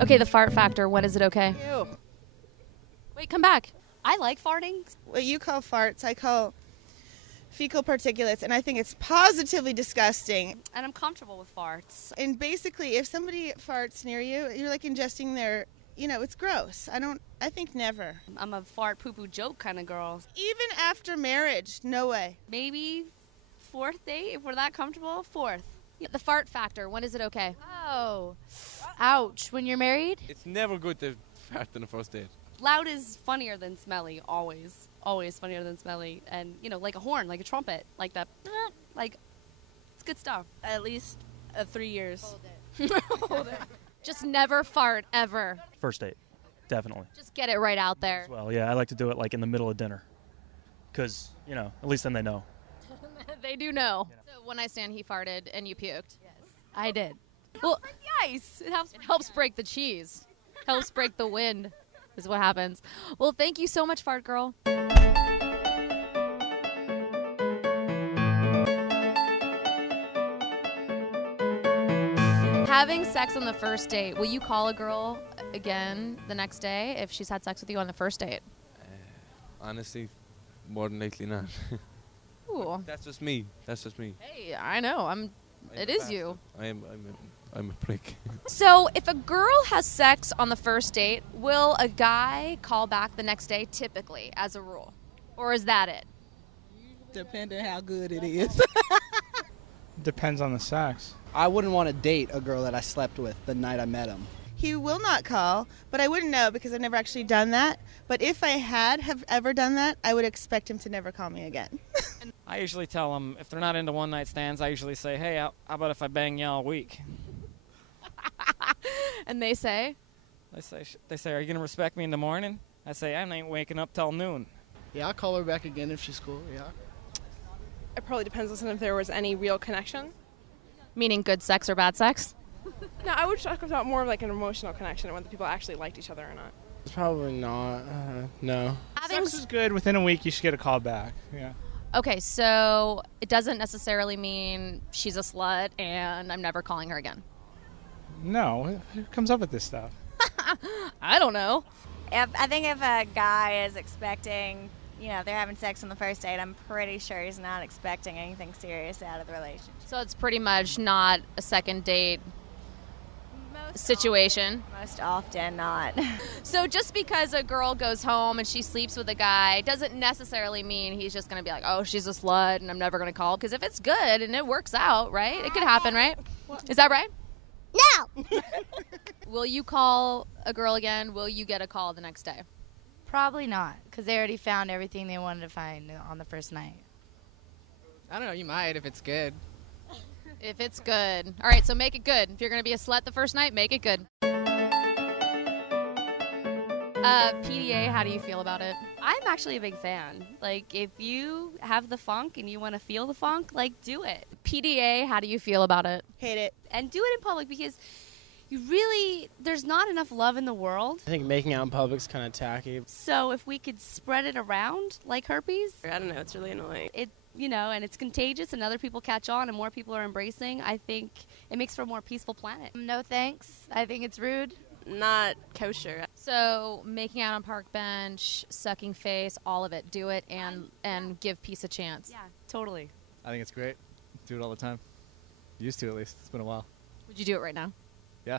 Okay, the fart factor. When is it okay? Ew. Wait, come back. I like farting. What you call farts, I call fecal particulates, and I think it's positively disgusting. And I'm comfortable with farts. And basically, if somebody farts near you, you're like ingesting their, it's gross. I think never. I'm a fart poo-poo joke kind of girl. Even after marriage, no way. Maybe 4th date, if we're that comfortable, 4th. The fart factor. When is it okay? Oh, ouch. When you're married? It's never good to fart on the first date. Loud is funnier than smelly, always. Always funnier than smelly. And, like a horn, like a trumpet, like that. Like, it's good stuff. At least 3 years. Hold it. Just never fart, ever. First date, definitely. Just get it right out there. Well, yeah, I like to do it like in the middle of dinner. Because, at least then they know. They do know. So one night stand, he farted and you puked. Yes, I did. Well, Break the ice. It helps break the cheese. Helps break the wind is what happens. Well, thank you so much, Fart Girl. Having sex on the first date, will you call a girl again the next day if she's had sex with you on the first date? Honestly, more than likely not. Ooh. That's just me. Hey, I know. It is you. I'm a prick. So if a girl has sex on the first date, will a guy call back the next day typically as a rule? Or is that it? Depending how good it is. Depends on the sex. I wouldn't want to date a girl that I slept with the night I met him. He will not call, but I wouldn't know because I've never actually done that. But if I have ever done that, I would expect him to never call me again. I usually tell them, if they're not into one-night stands, I usually say, hey, how about if I bang you all week? And they say? They say, are you going to respect me in the morning? I say, I ain't waking up till noon. Yeah, I'll call her back again if she's cool, yeah. It probably depends on if there was any real connection. Meaning good sex or bad sex? No, I would talk about more of like an emotional connection and whether people actually liked each other or not. It's probably not, no. Sex is good. Within a week, you should get a call back, yeah. Okay, so it doesn't necessarily mean she's a slut and I'm never calling her again. No, who comes up with this stuff? I don't know. I think if a guy is expecting, they're having sex on the first date, I'm pretty sure he's not expecting anything serious out of the relationship. So it's pretty much not a second date situation. Most often not. So just because a girl goes home and she sleeps with a guy doesn't necessarily mean he's just going to be like, oh, she's a slut and I'm never going to call. Because if it's good and it works out, right? It could happen, right? Is that right? No! Will you call a girl again? Will you get a call the next day? Probably not, because they already found everything they wanted to find on the first night. I don't know, you might if it's good. If it's good. All right, so make it good. If you're going to be a slut the first night, make it good. PDA, how do you feel about it? I'm actually a big fan. Like, if you have the funk and you want to feel the funk, do it. PDA, how do you feel about it? Hate it. And do it in public because there's not enough love in the world. I think making out in public's kind of tacky. So if we could spread it around like herpes. I don't know, it's really annoying. And it's contagious and other people catch on and more people are embracing, I think it makes for a more peaceful planet. No thanks. I think it's rude. Not kosher. So making out on park bench, sucking face, all of it. Do it and give peace a chance. Yeah, totally. I think it's great. Do it all the time. Used to, at least. It's been a while. Would you do it right now? Yeah.